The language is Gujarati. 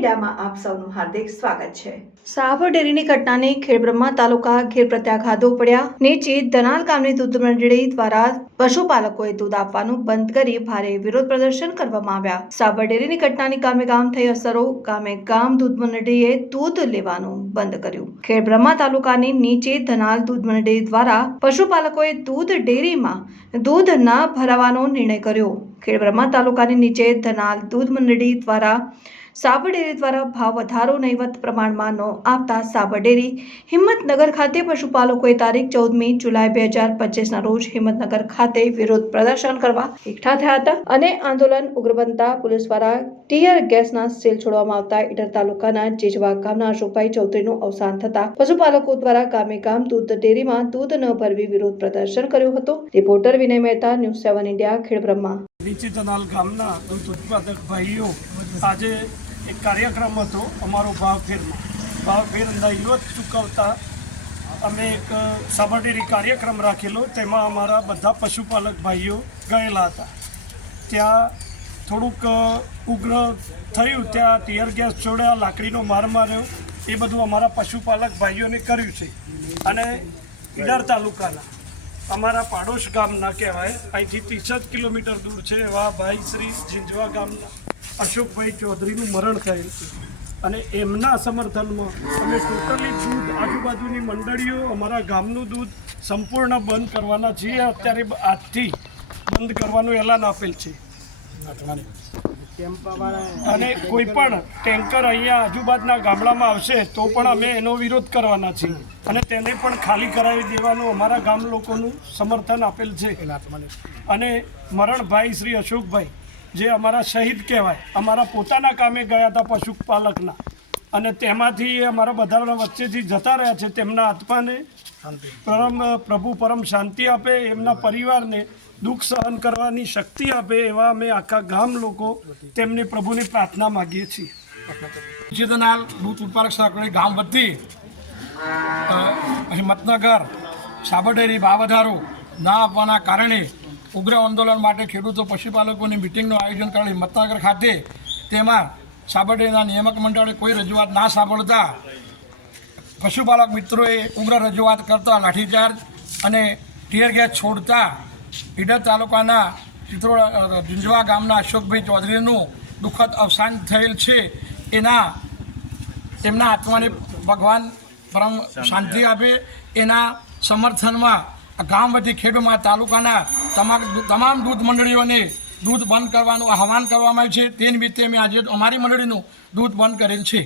મીડિયામાં આપ સૌનું હાર્દિક સ્વાગત છે। સાબર ડેરીની ઘટનાને ખેડબ્રહ્મા તાલુકા ઘેર પ્રત્યાઘાતો પડ્યા। નીચે ધનાલ ગામની દૂધ મંડળી દ્વારા પશુપાલકોએ દૂધ આપવાનું બંધ કરી ભારે વિરોધ પ્રદર્શન કરવામાં આવ્યા। સાબર ડેરીની ઘટનાની ગામે ગામ થઈ અસરો। ગામે ગામ દૂધ મંડળીએ દૂધ લેવાનું બંધ કર્યું। ખેડબ્રહ્મા તાલુકાની નીચે ધનાલ દૂધ મંડળી દ્વારા પશુપાલકોએ દૂધ ડેરીમાં દૂધ ન ભરાવાનો નિર્ણય કર્યો। ખેડબ્રહ્મા તાલુકાની નીચે ધનાલ દૂધ મંડળી દ્વારા સાબર ડેરી દ્વારા ભાવ વધારો નહીવત પ્રમાણમાં ન આપતા સાબર ડેરી હિંમતનગર ખાતે પશુપાલકોએ તારીખ 14મી જુલાઈ 2025ના રોજ હિંમતનગર ખાતે વિરોધ પ્રદર્શન કરવા એકઠા થયા હતા અને આંદોલન ઉગ્ર બનતા પોલીસ દ્વારા ટીયર ગેસના સેલ છોડવામાં આવતા ઈડર તાલુકાના જેજવા ગામના અશોકભાઈ ચૌધરીનું અવસાન થતા પશુપાલકો દ્વારા ગામે ગામ દૂધ ડેરીમાં દૂધ ન ભરવી વિરોધ પ્રદર્શન કર્યું હતું। રિપોર્ટર વિનય મહેતા, ન્યૂઝ 7 ઇન્ડિયા, ખેડબ્રહ્મા। નીચે ધનાલ ગામના દૂધ ઉત્પાદક ભાઈઓ આજે એક કાર્યક્રમ હતો અમારો ભાવફેર નહીવત ચૂકવતા અમે એક સાબર ડેરી કાર્યક્રમ રાખેલો। તેમાં અમારા બધા પશુપાલક ભાઈઓ ગયેલા હતા। ત્યાં થોડુંક ઉગ્ર થયું, ત્યાં ટીયર ગેસ છોડ્યા, લાકડીનો માર માર્યો, એ બધું અમારા પશુપાલક ભાઈઓને કર્યું છે। અને ઈડર તાલુકાના અમારા પાડોશ ગામના કહેવાય, અહીંથી 30 કિલોમીટર દૂર છે એવા ભાઈ શ્રી જીંજવા ગામના અશોકભાઈ ચૌધરીનું મરણ થયેલ છે અને એમના સમર્થનમાં અમે ટોટલી દૂધ આજુબાજુની મંડળીઓ અમારા ગામનું દૂધ સંપૂર્ણ બંધ કરવાના છીએ। અત્યારે આજથી બંધ કરવાનું એલાન આપેલ છે અને કોઈ પણ ટેન્કર અહીંયા આજુબાજુના ગામડામાં આવશે તો પણ અમે એનો વિરોધ કરવાના છીએ અને તેને પણ ખાલી કરાવી દેવાનું અમારા ગામ લોકોનું સમર્થન આપેલ છે। અને મરણભાઈ શ્રી અશોકભાઈ જે અમારા શહીદ કહેવાય, અમારા પોતાના કામે ગયા હતા પશુપાલકના, અને તેમાંથી એ અમારા બધા વચ્ચેથી જતા રહ્યા છે। તેમના આત્માને પ્રભુ પરમ શાંતિ આપે, એમના પરિવારને દુઃખ સહન કરવાની શક્તિ આપે, એવા અમે આખા ગામ લોકો તેમને પ્રભુની પ્રાર્થના માગીએ છીએ। ધનાલ દૂધ ઉત્પાદક સહકારી ગામ વતી હિંમતનગર સાબર ડેરી ભાવ વધારો ના આપવાના કારણે ઉગ્ર આંદોલન માટે ખેડૂતો પશુપાલકોની મિટિંગનું આયોજન કરેલ હિંમતનગર ખાતે। તેમાં સાબર ડેરીના નિયામક મંડળે કોઈ રજૂઆત ના સાંભળતા પશુપાલક મિત્રોએ ઉગ્ર રજૂઆત કરતા લાઠીચાર્જ અને ટીયર ગેસ છોડતા ઈડર તાલુકાના જીંજવા ગામના અશોકભાઈ ચૌધરીનું દુઃખદ અવસાન થયેલ છે। તેમના આત્માને ભગવાન પરમ શાંતિ આપે, એના સમર્થનમાં ગામ વતી ખેડબ્રહ્મા તાલુકાના તમામ દૂધ મંડળીઓને દૂધ બંધ કરવાનું આહવાન કરવામાં આવ્યું છે। તે નિમિત્તે અમે આજે અમારી મંડળીનું દૂધ બંધ કરેલ છે।